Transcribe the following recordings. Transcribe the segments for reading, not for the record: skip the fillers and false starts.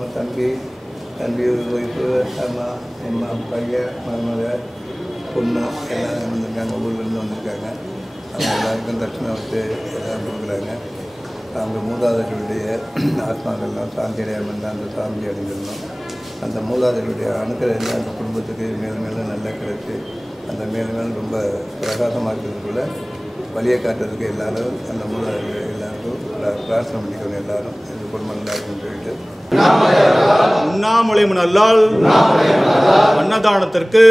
நம்ம தம்பி ஒய்ஃபு அம்மா பையன் மருமக பொண்ணு எல்லாம் வந்திருக்காங்க, ஊர்லேருந்து வந்திருக்காங்க. அவங்க எல்லாருக்கும் தட்சணை வச்சு எல்லாம் கொடுக்குறாங்க. அவங்க மூதாதையர்களுடைய ஆத்மாக்கள்லாம் சாந்தி அடையாமல் தான் அந்த சாந்தி அடைஞ்சிடணும். அந்த மூதாதையர்களுடைய அணுக்கள் அந்த குடும்பத்துக்கு மேலும் மேலும் நல்லா கிடைச்சி அந்த மேலும் மேலும் ரொம்ப பிரகாசமாக இருக்கிறதுக்குள்ள வழியை காட்டுறதுக்கு எல்லோரும் அந்த மூதாதையர்கள் எல்லாருக்கும் பிரார்த்தனை பண்ணிக்கணும். எல்லோரும் இந்த குடும்பம் நல்லா இருக்குன்னு சொல்லிட்டு உண்ணாமுலை நல்லால் அன்னதானத்திற்கு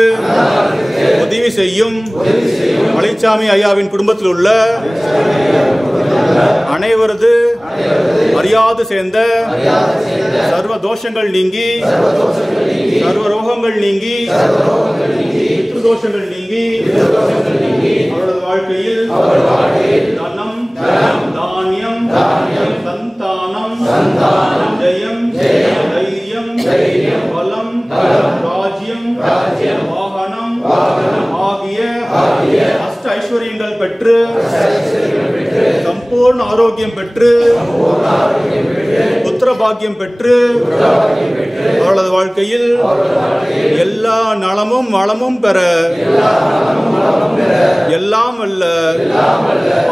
உதவி செய்யும் மலைச்சாமி ஐயாவின் குடும்பத்தில் உள்ள அனைவரது அறியாது சேர்ந்த சர்வ தோஷங்கள் நீங்கி சர்வ ரோகங்கள் நீங்கி தோஷங்கள் நீங்கி அவரது வாழ்க்கையில் தனம் தானியம் சந்தானம் ஜெயம் தைரியம் பலம் ராஜ்யம் வாகனம் ஆகிய அஷ்ட ஐஸ்வர்யங்கள் பெற்று சம்பூர்ண ஆரோக்கியம் பெற்று புத்திர பாக்கியம் பெற்று அவளது வாழ்க்கையில் எல்லா நலமும் வளமும் பெற எல்லாம் வல்ல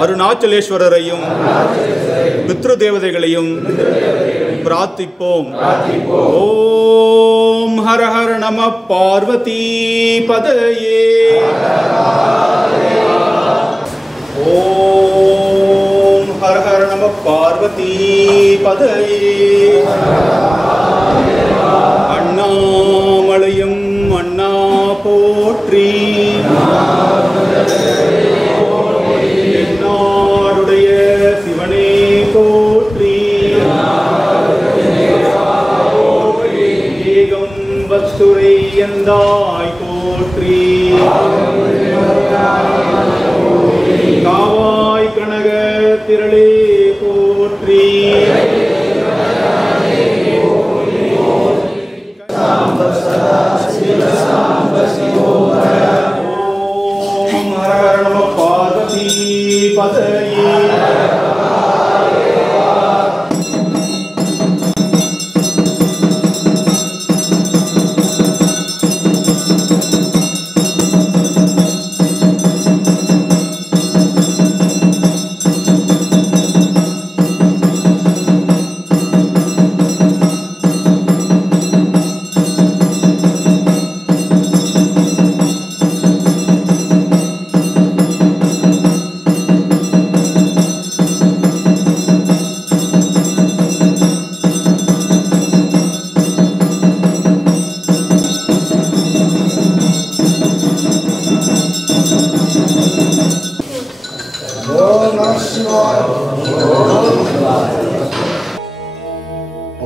அருணாச்சலேஸ்வரரையும் பித்ரு தேவதைகளையும் பிரார்த்திப்போம். ஓம் ஹர ஹர நம பார்வதி பதயே. ஓம் ஹர ஹர நம பார்வதி பதயே. அண்ணாமலையும் அண்ணா போற்றி. என்னாடுடைய சிவனே போற்றி. ஏகம் வஸ்துரை எந்தாய் போற்றி. காவாய் கனக திரளே போற்றி. ஓம் ஹர ஹர நம பார்வதி பதயே.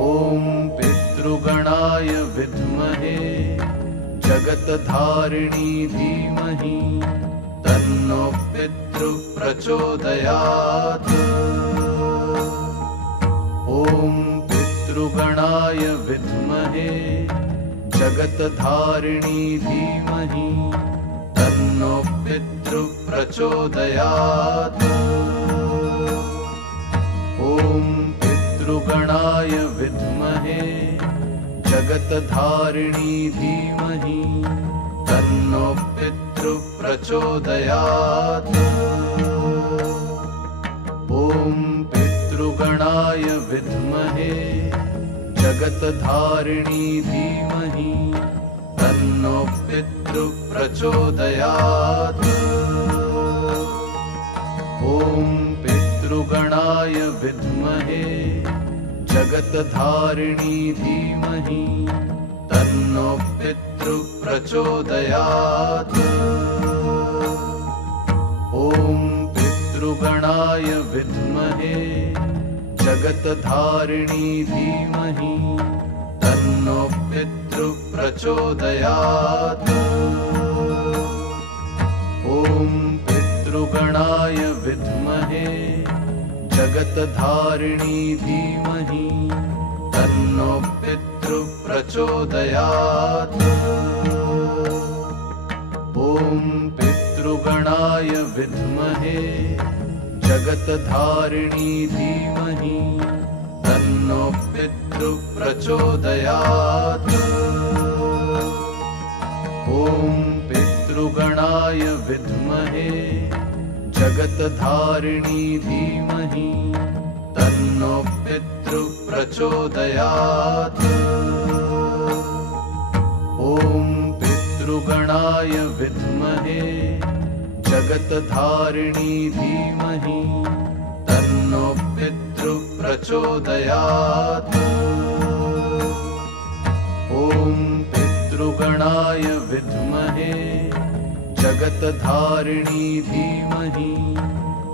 ओम पितृगणाय विद्महे जगतधारिणी धीमहि तन्नो पितृ प्रचोदयात्। ओम पितृगणाय विद्महे जगतधारिणी धीमहि तन्नो पितृ प्रचोदयात्। ओम पितृगणाय विद्महे जगतधारिणी धीमहि तन्नो पितृ प्रचोदयात्। ओम पितृगणाय विद्महे जगतधारिणी धीमहि तन्नो पितृ प्रचोदयात्। ओम पितृगणाय विद्महे जगतधारिणी धीमहि तन्नो पितृ प्रचोदयात्। ओम पितृगणाय विद्महे जगतधारिणी धीमहि तन्नो पितृ प्रचोदयात्। ओम पितृगणाय विद्महे जगतधारिणी धीमहि तन्नो पितृ प्रचोदयात्। ओम पितृगणाय विद्महे जगतधारिणी धीमहि तन्नो पितृ पितृप्रचोदयात् ॐ पितृगणाय विद्महे जगत्धारिणी धीमहि तन्नो पितृप्रचोदयात् ॐ पितृगणाय विद्महे जगत्धारिणी धीमहि तन्नो पितृप्रचोदयात् ॐ पितृगणाय विद्महे जगत्धारिणी धीमहि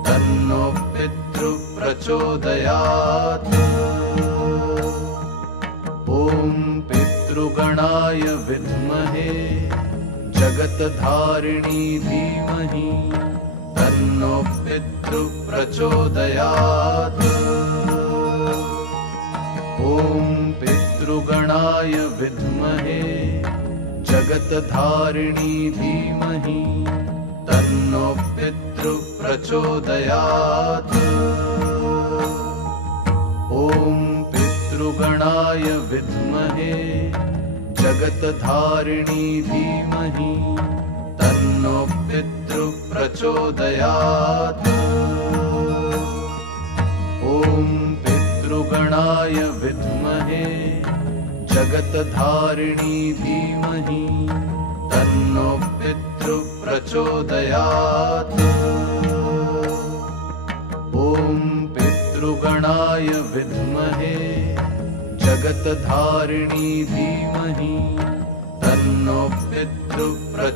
तन्नो पितृप्रचोदयात् ॐ पितृगणाय विद्महे जगत्धारिणी धीमहि तन्नो पितृप्रचोदयात् ॐ पितृगणाय विद्महे जगत्धारिणी धीमहि तन्नो पितृप्रचोदयात् ॐ पितृगणाय विद्महे जगत्धारिणी धीमहि तन्नो पितृप्रचोदयात् ॐ पितृगणाय विद्महे जगत्धारिणी धीमहि तन्नो पितृप्रचोदयात् ॐ पितृगणाय विद्महे जगत्धारिणी धीमहि तन्नो पितृप्रचोदयात्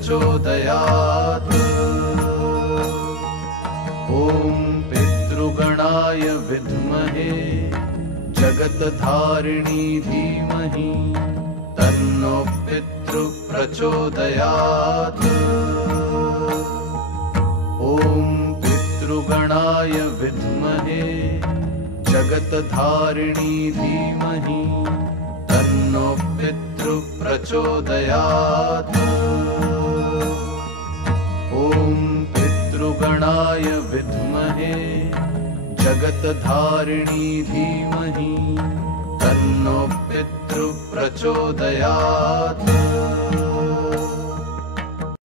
ॐ पितृगणाय विद्महे जगत्धारिणी धीमहि तन्नो पितृप्रचोदयात् ॐ पितृगणाय विद्महे जगत्धारिणी धीमहि तन्नो पितृप्रचोदयात् ॐ पितृगणाय विद्महे जगत्धारिणी धीमहि तन्नो पितृप्रचोदयात्।